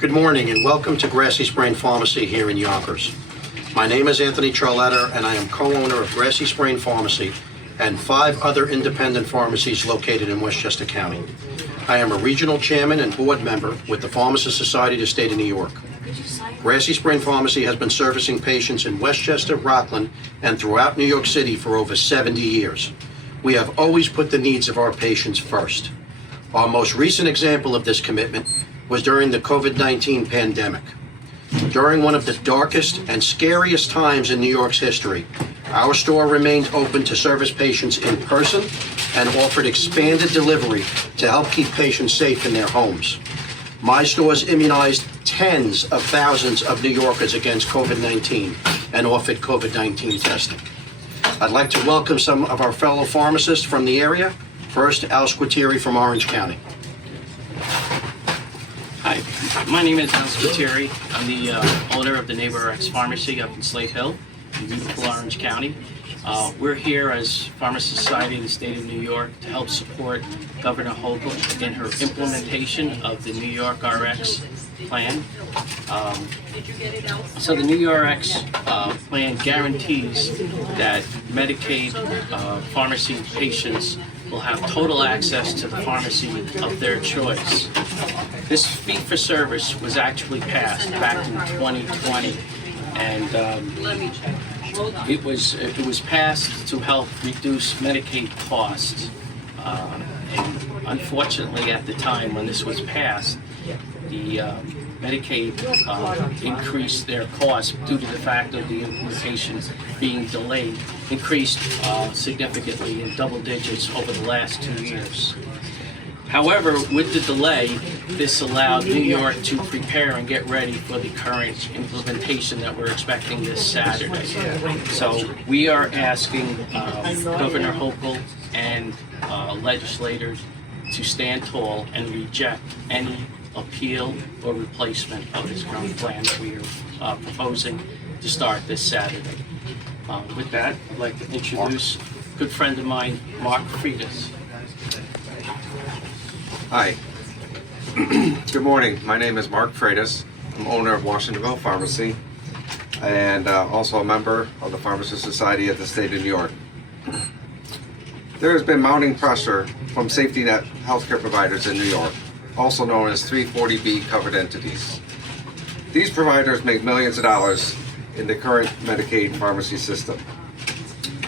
Good morning and welcome to Grassy Sprain Pharmacy here in Yonkers. My name is Anthony Charletta and I am co-owner of Grassy Sprain Pharmacy and 5 other independent pharmacies located in Westchester County. I am a regional chairman and board member with the Pharmacists Society of the State of New York. Grassy Sprain Pharmacy has been servicing patients in Westchester, Rockland, and throughout New York City for over 70 years. We have always put the needs of our patients first. Our most recent example of this commitment was during the COVID-19 pandemic. During one of the darkest and scariest times in New York's history, our store remained open to service patients in person and offered expanded delivery to help keep patients safe in their homes. My stores immunized tens of thousands of New Yorkers against COVID-19 and offered COVID-19 testing. I'd like to welcome some of our fellow pharmacists from the area. First, Al Squitieri from Orange County. Hi, my name is Al Squitieri. I'm the owner of the Neighbor X Pharmacy up in Slate Hill in beautiful Orange County. We're here as Pharmacists Society of the State of New York to help support Governor Hochul in her implementation of the New York RX plan. So the New York RX plan guarantees that Medicaid pharmacy patients will have total access to the pharmacy of their choice. This fee-for-service was actually passed back in 2020, and it was passed to help reduce Medicaid costs. And unfortunately, at the time when this was passed, the Medicaid increased their costs due to the fact of the implementation being delayed, increased significantly in double digits over the last 2 years. However, with the delay, this allowed New York to prepare and get ready for the current implementation that we're expecting this Saturday. So we are asking Governor Hochul and legislators to stand tall and reject any appeal or replacement of this current plan that we are proposing to start this Saturday. With that, I'd like to introduce a good friend of mine, Mark Freitas. Hi. Good morning. My name is Mark Freitas. I'm owner of Washingtonville Pharmacy and also a member of the Pharmacists Society of the State of New York. There has been mounting pressure from safety net healthcare providers in New York, also known as 340B covered entities. These providers make millions of dollars in the current Medicaid pharmacy system.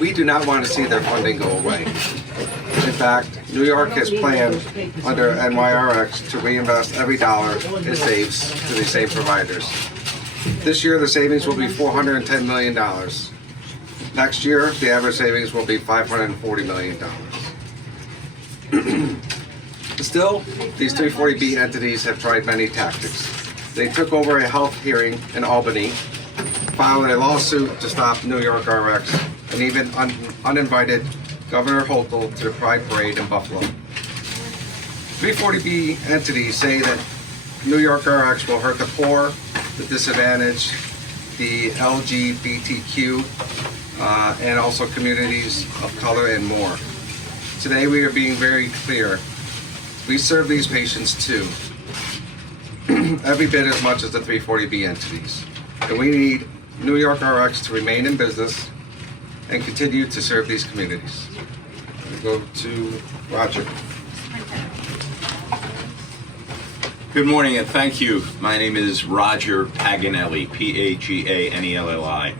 We do not want to see their funding go away. In fact, New York has planned under NYRX to reinvest every dollar it saves to these same providers. This year, the savings will be $410 million. Next year, the average savings will be $540 million. Still, these 340B entities have tried many tactics. They took over a health hearing in Albany, filed a lawsuit to stop New York RX, and even uninvited Governor Hochul to the Pride Parade in Buffalo. 340B entities say that New York RX will hurt the poor, the disadvantaged, the LGBTQ, and also communities of color and more. Today we are being very clear. We serve these patients too, every bit as much as the 340B entities. And we need New York RX to remain in business and continue to serve these communities. We go to Roger. Good morning and thank you. My name is Roger Paganelli, Paganelli.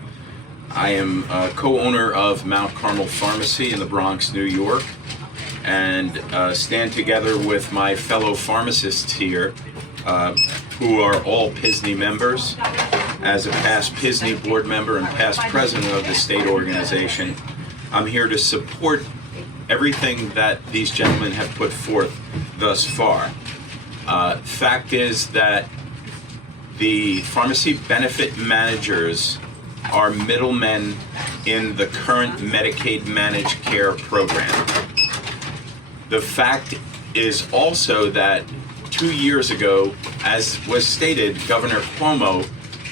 I am a co-owner of Mount Carmel Pharmacy in the Bronx, New York, and stand together with my fellow pharmacists here who are all PISNI members. As a past PISNI board member and past president of the state organization, I'm here to support everything that these gentlemen have put forth thus far. Fact is that the pharmacy benefit managers are middlemen in the current Medicaid managed care program. The fact is also that 2 years ago, as was stated, Governor Cuomo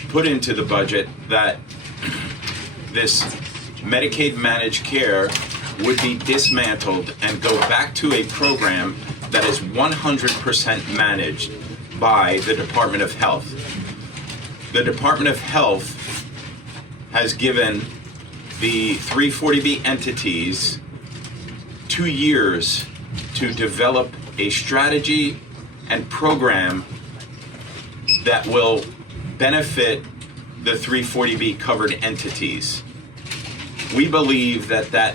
put into the budget that this Medicaid managed care would be dismantled and go back to a program that is 100% managed by the Department of Health. The Department of Health has given the 340B entities 2 years to develop a strategy and program that will benefit the 340B covered entities. We believe that that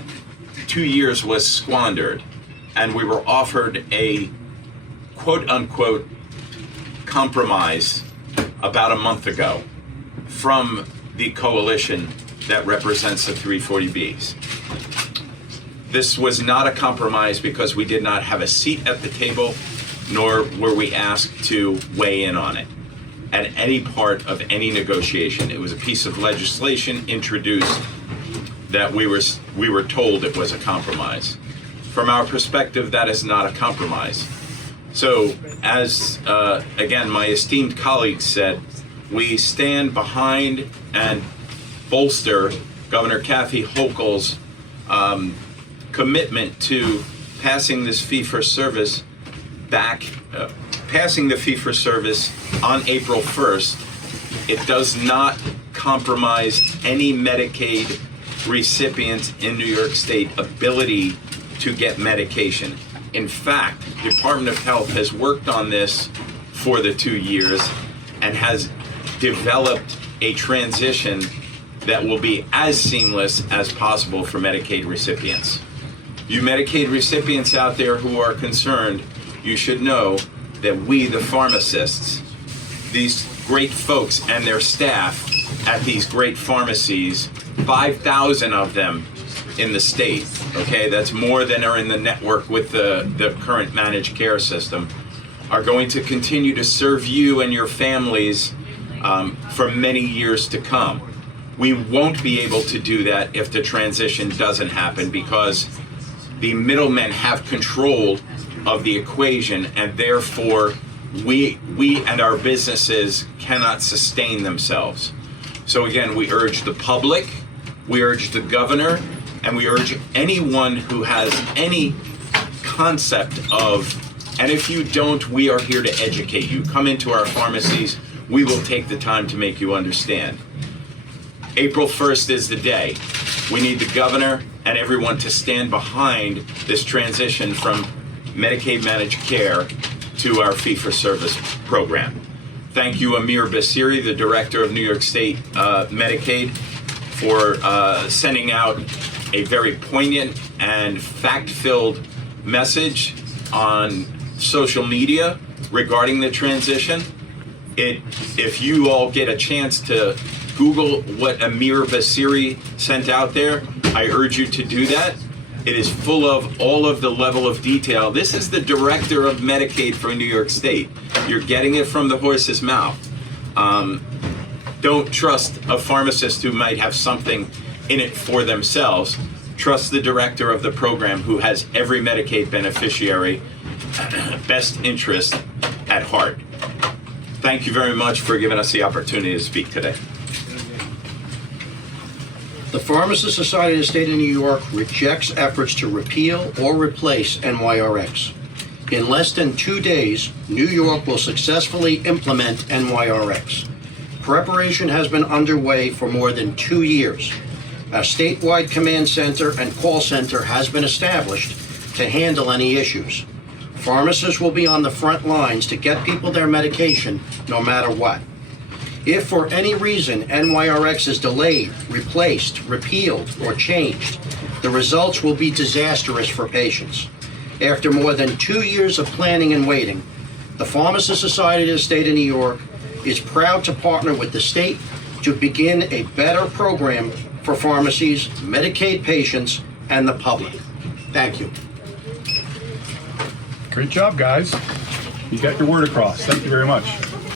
2 years was squandered, and we were offered a quote-unquote compromise about a month ago from the coalition that represents the 340Bs. This was not a compromise because we did not have a seat at the table, nor were we asked to weigh in on it at any part of any negotiation. It was a piece of legislation introduced that we were told it was a compromise. From our perspective, that is not a compromise. So, as again, my esteemed colleagues said, we stand behind and bolster Governor Kathy Hochul's commitment to passing this fee-for-service passing the fee-for-service on April 1st. It does not compromise any Medicaid recipient in New York State ability to get medication. In fact, the Department of Health has worked on this for the 2 years and has developed a transition that will be as seamless as possible for Medicaid recipients. You Medicaid recipients out there who are concerned, you should know that we, the pharmacists, these great folks and their staff at these great pharmacies, 5,000 of them in the state, okay, that's more than are in the network with the current managed care system, are going to continue to serve you and your families for many years to come. We won't be able to do that if the transition doesn't happen because the middlemen have control of the equation, and therefore we and our businesses cannot sustain themselves. So again, we urge the public, we urge the governor, and we urge anyone who has any concept of, and if you don't, we are here to educate you. Come into our pharmacies, we will take the time to make you understand. April 1st is the day. We need the governor and everyone to stand behind this transition from Medicaid managed care to our fee-for-service program. Thank you, Amir Basiri, the director of New York State Medicaid, for sending out a very poignant and fact-filled message on social media regarding the transition. If you all get a chance to Google what Amir Basiri sent out there, I urge you to do that. It is full of all of the level of detail. This is the director of Medicaid for New York State. You're getting it from the horse's mouth. Don't trust a pharmacist who might have something in it for themselves. Trust the director of the program who has every Medicaid beneficiary best interest at heart. Thank you very much for giving us the opportunity to speak today. The Pharmacists Society of the State of New York rejects efforts to repeal or replace NYRX. In less than 2 days, New York will successfully implement NYRX. Preparation has been underway for more than 2 years. A statewide command center and call center has been established to handle any issues. Pharmacists will be on the front lines to get people their medication no matter what. If for any reason NYRX is delayed, replaced, repealed, or changed, the results will be disastrous for patients. After more than 2 years of planning and waiting, the Pharmacists Society of the State of New York is proud to partner with the state to begin a better program for pharmacies, Medicaid patients, and the public. Thank you. Great job, guys. You got your word across. Thank you very much.